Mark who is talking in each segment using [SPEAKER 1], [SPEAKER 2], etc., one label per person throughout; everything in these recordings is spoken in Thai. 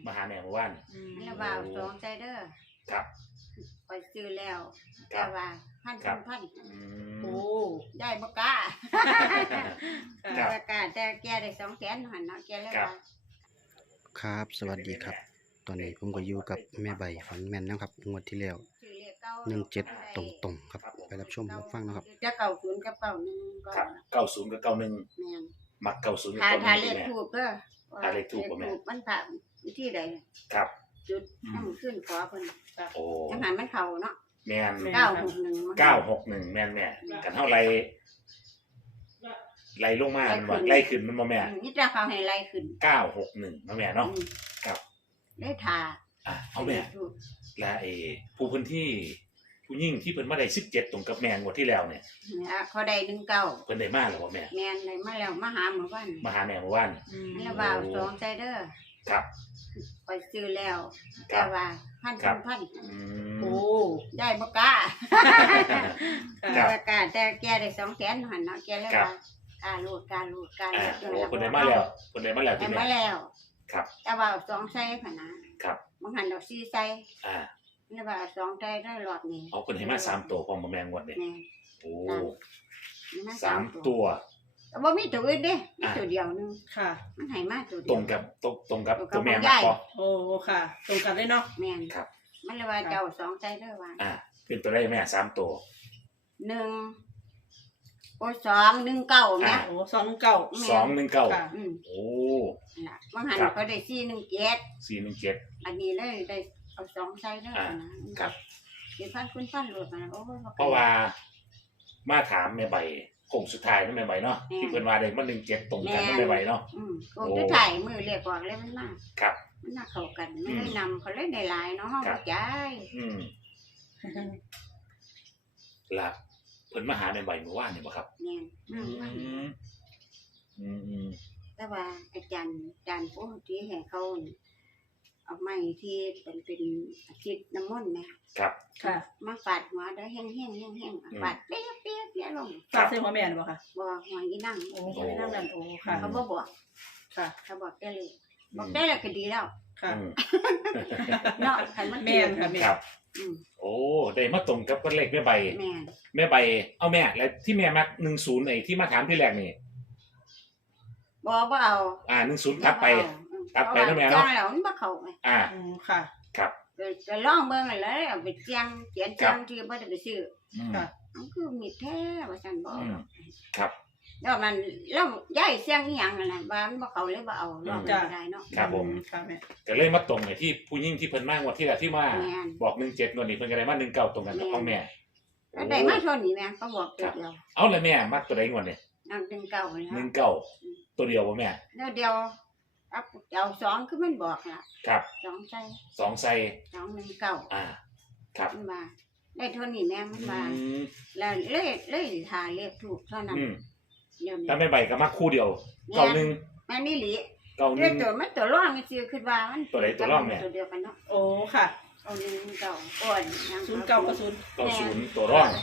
[SPEAKER 1] มาหาแม่เมื่อวาน
[SPEAKER 2] แล้วว่าสองใจเด้อ
[SPEAKER 1] ครับ
[SPEAKER 2] ไปซื้อแล้วแต่ว่าพัน
[SPEAKER 1] โอ้
[SPEAKER 2] ได้บ่กล้าบ่กล้าแต่แกได้200,000หั่นเนาะแกเลยว่า
[SPEAKER 3] ครับสวัสดีครับ ตอนนี้ผมก็อยู่กับแม่ใบฝันแม่นนะครับงวดที่แล้ว17ตรงๆครับไปรับชมรับฟังนะครับ
[SPEAKER 2] จะ90กับ91ก็
[SPEAKER 1] ครับ90กับ91
[SPEAKER 2] แม่น
[SPEAKER 1] มัก90กับ
[SPEAKER 2] ถ้า
[SPEAKER 1] 91
[SPEAKER 2] เลขถูกเด้อ
[SPEAKER 1] ถ้าเลขถูกบ่แม่
[SPEAKER 2] มันผ่านที่ใด
[SPEAKER 1] ครับ
[SPEAKER 2] จุดให้มันขึ้นขอเพิ่น
[SPEAKER 1] โอ้
[SPEAKER 2] จังหันมันเข้าเนาะ
[SPEAKER 1] แม่น
[SPEAKER 2] 961
[SPEAKER 1] แม่นแม่กันเท่าไรไล่ลงมาว่าไล่ขึ้นมันบ่แม่
[SPEAKER 2] นี่จะเขาให้ไล่ขึ้น
[SPEAKER 1] 961เนาะแม่เนาะครับ
[SPEAKER 2] ได้ทา
[SPEAKER 1] เอาแม่และผู้พื้นที่ผู้หญิงที่เพิ่นมาได้17ตรงกับแม่งวดที่แล้วเนี่ย
[SPEAKER 2] เขาได้19
[SPEAKER 1] เพิ่นได้มาแล้วบ่แม่
[SPEAKER 2] แม่นได้มาแล้วมาหาเมื่อวาน
[SPEAKER 1] มาหาแม่เมื่อวาน
[SPEAKER 2] แล้วว่าสองใจเด้อ
[SPEAKER 1] ครับ
[SPEAKER 2] ไปซื้อแล้วแต่ว่าพัน
[SPEAKER 1] โอ้
[SPEAKER 2] ได้บ่กล้าบ่กล้าแต่แกได้200,000หั่นเนาะแกเลยว่ากล้าลูก
[SPEAKER 1] โอ้เพิ่นได้มาแล้ว
[SPEAKER 2] ได้มาแล้ว
[SPEAKER 1] ครับ
[SPEAKER 2] แต่ว่า2ใส่หั่นนะครับบ่หันดอก4ใส่แล้วว่า2ใส่ได้รอบนี้
[SPEAKER 1] เอาเพิ่นให้มา3ตัวพร้อมบ่แม่งวดนี้โอ้3ตัว
[SPEAKER 2] บ่มีตัวอื่นเด้มีตัวเดียวนึง
[SPEAKER 4] ค่ะ
[SPEAKER 2] มันให้มาตัวเดียว
[SPEAKER 1] ตรงกับตัวแม่มาพอ
[SPEAKER 4] โอ้ค่ะตรงกันเลยเนาะ
[SPEAKER 2] แม่นครับมันเลยว่าเจ้า2ใจเด้อว่า
[SPEAKER 1] เป็นตัวได้แม่3ตัว
[SPEAKER 2] 1โอ้219แม่
[SPEAKER 4] โอ้219
[SPEAKER 1] ค่ะโอ้
[SPEAKER 2] น่ะมันหันก็ได้417อันนี้เลยได้เอา2ใจเด้อนะครับเป็นพันคุณพันรวดมาโอ้
[SPEAKER 1] เพราะว่ามาถามแม่ใบคงสุดท้ายนั่นแม่ใบเนาะที่เพิ่นว่าได้มา17ตรงกันนั่นแม่ใบเนาะ
[SPEAKER 2] คงสุดท้ายมือเรียกว่าเลยมันมา
[SPEAKER 1] ครับ
[SPEAKER 2] มันน่าเข้ากันไม่ได้นำเขาเลยได้หลายเนาะห้องใจ
[SPEAKER 1] ล่ะเพิ่นมาหาแม่ใบเมื่อวานนี่บ่ครับ
[SPEAKER 2] เนี่ยแต่ว่าอาจารย์ผู้ที่ให้เขาเอาไม้ที่เป็นอาทิตย์น้ำมนต์
[SPEAKER 1] นะครับ
[SPEAKER 4] ค่ะ
[SPEAKER 2] มาฟาดหัวได้แห้งฟาดเปี้ยลง
[SPEAKER 4] ฟาดใส่หัวแม่บ่ค่ะ
[SPEAKER 2] บ่หัวอีนั่ง
[SPEAKER 4] โอ้หัวอีนั่งนั่นโอ้ค่ะ
[SPEAKER 2] เขาบ่บอก
[SPEAKER 4] ค่ะ
[SPEAKER 2] เขาบอกได้เลยบอกได้แล้วก็ดีแล้ว
[SPEAKER 4] ค่ะ
[SPEAKER 2] เนาะคันมัน
[SPEAKER 4] แม่นค่ะแม่
[SPEAKER 1] ครับโอ้ได้มาตรงกับเลขแม่ใบแม่ใบเอาแม่แล้วที่แม่มัก10ไอ้ที่มาถามที่แรกนี่
[SPEAKER 2] บ่เอา
[SPEAKER 1] 10ตัดไปนะแม่เนาะ
[SPEAKER 2] แล้วมันบ่เข้า
[SPEAKER 4] ค่ะ
[SPEAKER 1] ครับ
[SPEAKER 2] ก็ลองเบิ่งเลยเอาไปเขียนที่บ่ได้ไปซื้อ
[SPEAKER 4] ค่ะ
[SPEAKER 2] มันคือมีแท้ว่าซั่นบ่
[SPEAKER 1] ครับ
[SPEAKER 2] แล้วมันแล้วย้ายเสียงอีหยังนั่นน่ะว่ามันบ่เข้าเลยบ่เอาลองได้เนาะ
[SPEAKER 1] ครับผม
[SPEAKER 4] ค่ะแม่
[SPEAKER 1] ก็เลยมาตรงไอ้ที่ผู้หญิงที่เพิ่นมางวดที่แล้วที่มาบอก17งวดนี้เพิ่นก็ได้มา19ตรงกันกับของแม่
[SPEAKER 2] ได้มาเท่านี้แม่ก็บอกตัวเดียว
[SPEAKER 1] เอาเลยแม่มักตัวใดงวดนี่19ตัวเดียวบ่แม่
[SPEAKER 2] เดียวเอา2คือมันบอกล่ะ
[SPEAKER 1] ครับ
[SPEAKER 2] 2ใส่
[SPEAKER 1] 2ใส่
[SPEAKER 2] 219
[SPEAKER 1] ครับ
[SPEAKER 2] มันมาได้เท่านี้แม่มันมาแล้วเลยหาเลขถูกเท่านั้น
[SPEAKER 1] ถ้าแม่ใบก็มักคู่เดียว
[SPEAKER 2] แม่นี่หลี
[SPEAKER 1] 91
[SPEAKER 2] ด้วยตัวมันตัวร่องซื่อคิดว่ามัน
[SPEAKER 1] ตัวใดตัวร่องแม่
[SPEAKER 2] ตัวเดียวกันเนาะ
[SPEAKER 4] โอ้ค่ะ
[SPEAKER 2] เอา119ก่อน
[SPEAKER 4] 09กับ
[SPEAKER 1] 0ตัวร่อง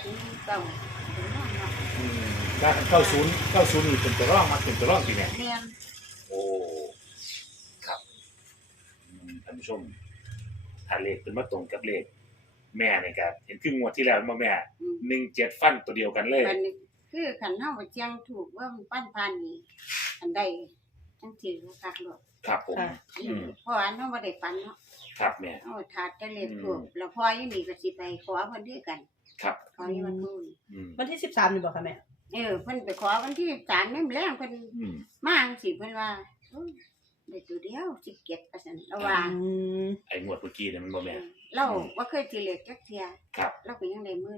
[SPEAKER 1] ถ้า90นี่เป็นตัวร่องมาเป็นตัวร่องสิแม่โอ้ครับท่านผู้ชมถ้าเลขเป็นมาตรงกับเลขแม่นี่ก็เห็นคืองวดที่แล้วบ่แม่17ฟันตัวเดียวกันเลย
[SPEAKER 2] คือคันเฮาไปเจียงถูกว่ามันปั้นพันนี่อันใดจังสิคักโลด
[SPEAKER 1] ครับผม
[SPEAKER 2] เพราะอันเฮาบ่ได้ฝันเนาะ
[SPEAKER 1] ครับแม่
[SPEAKER 2] ถาดจะเลขถูกแล้วพอยังมีก็สิไปขอเพิ่นด้วยกัน
[SPEAKER 1] ครับ
[SPEAKER 2] ขออยู่
[SPEAKER 4] วันที่13นี่บ่คะแม่
[SPEAKER 2] เพิ่นไปขอวันที่3แม่แรงเพิ่นมาจังซี่เพิ่นว่าได้ตัวเดียว17%ระหว่าง
[SPEAKER 1] ไอ้งวดเมื่อกี้นี่มันบ่แม่
[SPEAKER 2] เราบ่เคยสิเลขจักเที่ย
[SPEAKER 1] ครับ
[SPEAKER 2] เราก็ยังได้10,000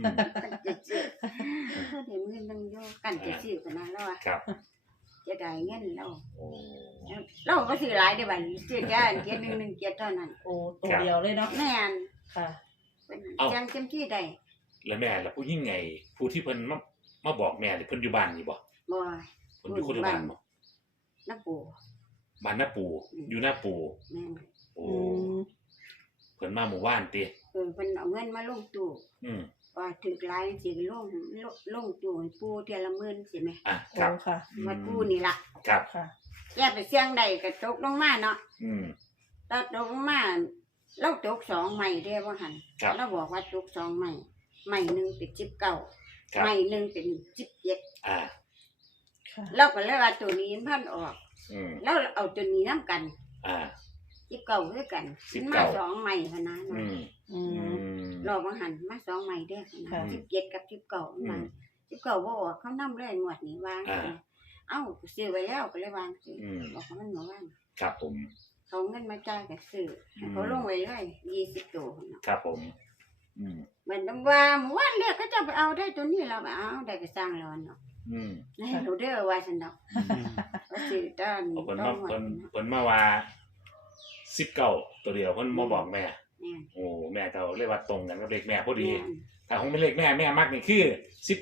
[SPEAKER 2] ได้10,000นึงอยู่กันจะซื้อกันนะแล้วว่า
[SPEAKER 1] ครับ
[SPEAKER 2] จะได้เงินเราก็ซื้อหลายได้บัดนี้ซื้อแค่7117เท่านั้น
[SPEAKER 4] โอ้ตัวเดียวเลยเนาะ
[SPEAKER 2] แม่น
[SPEAKER 4] ค่ะ
[SPEAKER 2] จังเต็มที่ได้
[SPEAKER 1] แล้วแม่แล้วผู้หญิงไงผู้ที่เพิ่นมาบอกแม่นี่เพิ่นอยู่บ้านนี่บ่
[SPEAKER 2] บ่
[SPEAKER 1] เพิ่นอยู่คนละบ้านบ่
[SPEAKER 2] น้าปู่
[SPEAKER 1] บ้านน้าปู่อยู่หน้าปู่
[SPEAKER 2] แม่น
[SPEAKER 1] โอ้เพิ่นมาหมู่บ้านติ
[SPEAKER 2] เพิ่นเอาเงินมาลงตู้ว่าถึกหลายสิลงตู้ให้ปู่เทื่อละ10,000สิแม่
[SPEAKER 1] ครับ
[SPEAKER 4] ค่ะ
[SPEAKER 2] วัดปู่นี่ล่ะ
[SPEAKER 1] ครับ
[SPEAKER 4] ค่ะ
[SPEAKER 2] แย่ไปเสี่ยงใดก็ตกลงมาเนาะ
[SPEAKER 1] ต
[SPEAKER 2] ตาตกมาเราตกสองใหม่เด้ว่าหัน
[SPEAKER 1] ครับ
[SPEAKER 2] เราบอกว่าตกสองใหม่ใหม่หนึ่งเป็น19
[SPEAKER 1] ครับ
[SPEAKER 2] ใหม่หนึ่งเป็น17
[SPEAKER 1] อ่า
[SPEAKER 4] ค่ะ
[SPEAKER 2] เราก็เลยว่าตัวนี้พันออก แล้วเอาตัวนี้น้ำกัน
[SPEAKER 1] อ่า
[SPEAKER 2] 19ด้วยกัน
[SPEAKER 1] 19
[SPEAKER 2] มาสองใหม่พะนะ
[SPEAKER 1] อืม
[SPEAKER 4] อืม
[SPEAKER 2] รอมาหันมาสองใหม่เด้อพะนะ
[SPEAKER 4] ค่ะ
[SPEAKER 2] 17กับ19มา19บ่ออกเขานำเลยงวดนี้วาง
[SPEAKER 1] อ่า
[SPEAKER 2] เอ้าซื้อไว้แล้วก็เลยวางซื้อ
[SPEAKER 1] อืม
[SPEAKER 2] บอกว่ามันบ่วาง
[SPEAKER 1] ครับผม
[SPEAKER 2] เขาเงินมาจ่ายก็ซื้อให้เขาลงไว้เลย20ตัวเนาะ
[SPEAKER 1] ครับผม
[SPEAKER 2] เหมือนว่าหมู่บ้านเรียกเขาจะไปเอาได้ตัวนี้เราไปเอาได้ก็สร้างแล้วเนาะ
[SPEAKER 1] อืม
[SPEAKER 2] ให้เราเด้อว่าซั่นดอกก็สิต้าน
[SPEAKER 1] เพิ่น
[SPEAKER 2] ต้
[SPEAKER 1] มา
[SPEAKER 2] องหมด
[SPEAKER 1] เพิ่นมาว่า19ตัวเดียวเพิ่นมาบอกแม่
[SPEAKER 2] แม่น
[SPEAKER 1] โอ้แม่ก็เลยว่าตรงกันกับเลขแม่พอดี
[SPEAKER 2] แม่น
[SPEAKER 1] ถ้าคงเป็นเลขแม่มักนี่คือ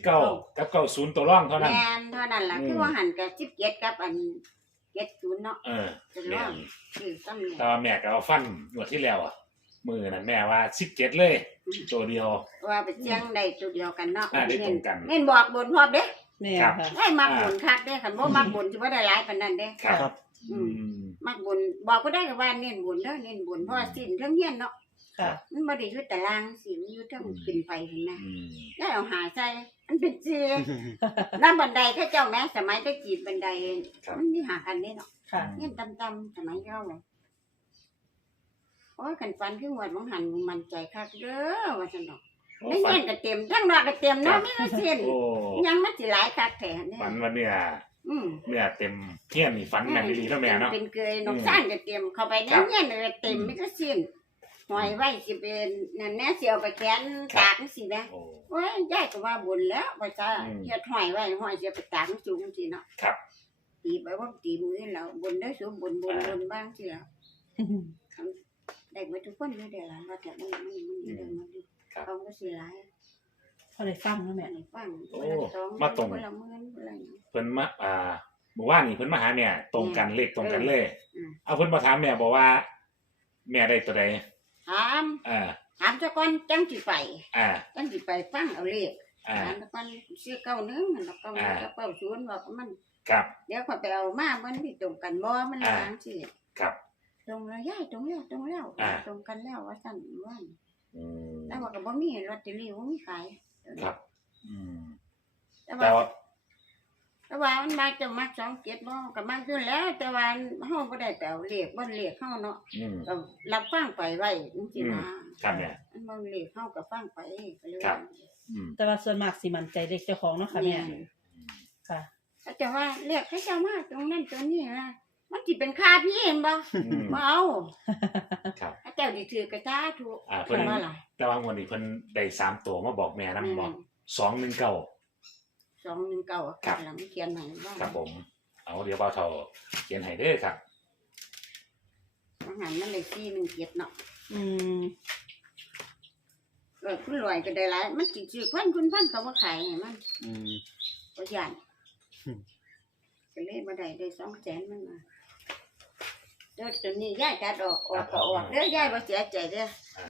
[SPEAKER 1] 19กับ90ตัวร่องเท่านั้น
[SPEAKER 2] แม่นเท่านั้นล่ะ
[SPEAKER 1] อืม
[SPEAKER 2] คือว่าหันกับ17กับอัน70เนาะ เป็น
[SPEAKER 1] แม่
[SPEAKER 2] ร่องคือซ้ำเนี่ย
[SPEAKER 1] แต่ว่าแม่ก็เอาฟันงวดที่แล้วอ่ะมือนั้นแม่ว่า17เลยตัวเดียว
[SPEAKER 2] ว่าไปเจียงได้ตัวเดียวกันเนาะ
[SPEAKER 1] ได้ตรงกัน
[SPEAKER 2] แม่นบอกบนพร้อมเด้
[SPEAKER 4] แม่ค่ะ
[SPEAKER 2] ได้มักบนคักเด้คันบ่มักบนสิบ่ได้หลายปานนั้นเด้
[SPEAKER 1] ครับ
[SPEAKER 2] อื
[SPEAKER 1] อื
[SPEAKER 2] ม
[SPEAKER 1] ม
[SPEAKER 2] มักบนบอกก็ได้ก็ว่าเน้นบนเด้อเน้นบนเพราะว่าสิ้นเทั้งเฮียนเนาะ
[SPEAKER 4] ค่ะ
[SPEAKER 2] มันบ่ได้อยู่ตารางสิมันอยู่เทั้งขึ้นไปเห็นไหม
[SPEAKER 1] อืม
[SPEAKER 2] ได้เอาหาใส่มันเป็นเจีน้ำบันไดเขาเจ้าแม่สมัยตะกี้บันไดมันมีหากันนี่เนาะ
[SPEAKER 4] ค่ะ
[SPEAKER 2] เงี้ยต่ำๆสมัยเก่าเลยโอ้ยกันฟันคือหวดมังหันมันใจคักเด้อว่าซั่นดอก
[SPEAKER 1] โอ้
[SPEAKER 2] ไม่
[SPEAKER 1] ฟั
[SPEAKER 2] เงี้
[SPEAKER 1] น
[SPEAKER 2] ยก็เต็มทั้งดอกก็เต็มเนาะมีแต่เส้น
[SPEAKER 1] โอ้
[SPEAKER 2] ยังมันสิหลายคักแท้เนี่ย
[SPEAKER 1] ฝันว่าเนี่ย
[SPEAKER 2] อืม
[SPEAKER 1] เนี่ยเต็มเฮียนนี่ฝันแม่นดีแล้วแม่เนาะ
[SPEAKER 2] เป็นเกยนกซ่านก็เต็มเข้าไปในเงี้ยเลยเต็มมีแต่เส้นหอยไว้สิเป็นนั่นแน่เสียวไปแขนตากจังซี่แหม
[SPEAKER 1] โอ้
[SPEAKER 2] โอ้ยยายก็ว่าบุญแล้วว่าจะ
[SPEAKER 1] อืม
[SPEAKER 2] เฮ็ดหอยไว้หอยเสียไปตากสูงจังซี่เนาะ
[SPEAKER 1] ครับ
[SPEAKER 2] ตีไปว่าตีมือแล้วบนได้สูงบนบ้างสิแล้วได้ไปทุกคนเลยเดี๋ยวละว่าแต่มันเดินมาดูเขาก็สิหลาย
[SPEAKER 4] พอได้ฟังแล้วแม่
[SPEAKER 2] ฟัง
[SPEAKER 1] โอ้
[SPEAKER 2] มาตรงคนละมื้ออะไรอย่างเงี้ย
[SPEAKER 1] เพิ่นมาเมื่อวานนี่เพิ่นมาหาแม่ตรงกันเลขตรงกันเลย
[SPEAKER 2] อืม
[SPEAKER 1] เอาเพิ่นมาถามแม่บอกว่า แม่ได้ตัวใด
[SPEAKER 2] ถาม
[SPEAKER 1] อ่า
[SPEAKER 2] ถามซะก่อนจังสิไป
[SPEAKER 1] อ่า
[SPEAKER 2] จังสิไปฟังเอาเลข
[SPEAKER 1] อ่า
[SPEAKER 2] ถามซะก่อนซื้อเก้านึงแล้วก็มันก็เป้าศูนย์ว่ามัน
[SPEAKER 1] ครับ
[SPEAKER 2] เดี๋ยวค่อยไปเอามามันสิตรงกันบ่มันล้างสิ
[SPEAKER 1] ครับ
[SPEAKER 2] ตรงแล้วยายตรงแล้วตรงแล้ว
[SPEAKER 1] อ่า
[SPEAKER 2] ตรงกันแล้วว่าสั่นว่า
[SPEAKER 1] อืม
[SPEAKER 2] แต่ว่าก็บ่มีลอตเตอรี่บ่มีขาย
[SPEAKER 1] ครับ อืม
[SPEAKER 2] แต่
[SPEAKER 1] แต่
[SPEAKER 2] ว่า
[SPEAKER 1] ว่า
[SPEAKER 2] แต่ว่ามันมาจะมัก27บ่ก็มักอยู่แล้ว แต่ว่าเฮาบ่ได้ไปเอาเลขบ่เลขเฮาเนาะ
[SPEAKER 1] อืม
[SPEAKER 2] ก็รับฟังไปไว้จังซี่นะครับ
[SPEAKER 1] เนี่ย
[SPEAKER 2] มันบ่เลขเฮาก็ฟังไปก็เลย
[SPEAKER 1] ครั
[SPEAKER 2] ว่า
[SPEAKER 1] บ อืม
[SPEAKER 4] แต่ว่าส่วนมากสิมั่นใจเด็กเจ้าของเนาะค่ะแม่ ค่ะ
[SPEAKER 2] เขาจะว่าเลขเขาจะมาตรงนั้นตรงนี้นะมันสิเป็นค่าพี่เองบ่
[SPEAKER 1] อืม
[SPEAKER 2] บ่เอา
[SPEAKER 1] ครับ
[SPEAKER 2] เขาเจ้าสิถือกระจ้าถูก
[SPEAKER 1] เพิ่น
[SPEAKER 2] ว่าล่ะ
[SPEAKER 1] แต่ว่างวดนี้เพิ่นได้3ตัวมาบอกแม่นำบอก219
[SPEAKER 2] 219ครับแล้วมันเขียนให้ว่า
[SPEAKER 1] ครับผม เอาเดี๋ยวเบาเท่าเขียนให้เด้อครับ
[SPEAKER 2] อาหารมันเลย417เนาะ
[SPEAKER 4] อืม
[SPEAKER 2] คุณรวยก็ได้หลายมันสิซื้อพันคุณพันเขาบ่ขายให้มัน
[SPEAKER 3] อืม
[SPEAKER 2] บ่ย่านก็เลยบ่ได้200,000มันมาเด้อตัวนี้ยายตัดออกก็ออกเด้อยายบ่เสียใจเด้อ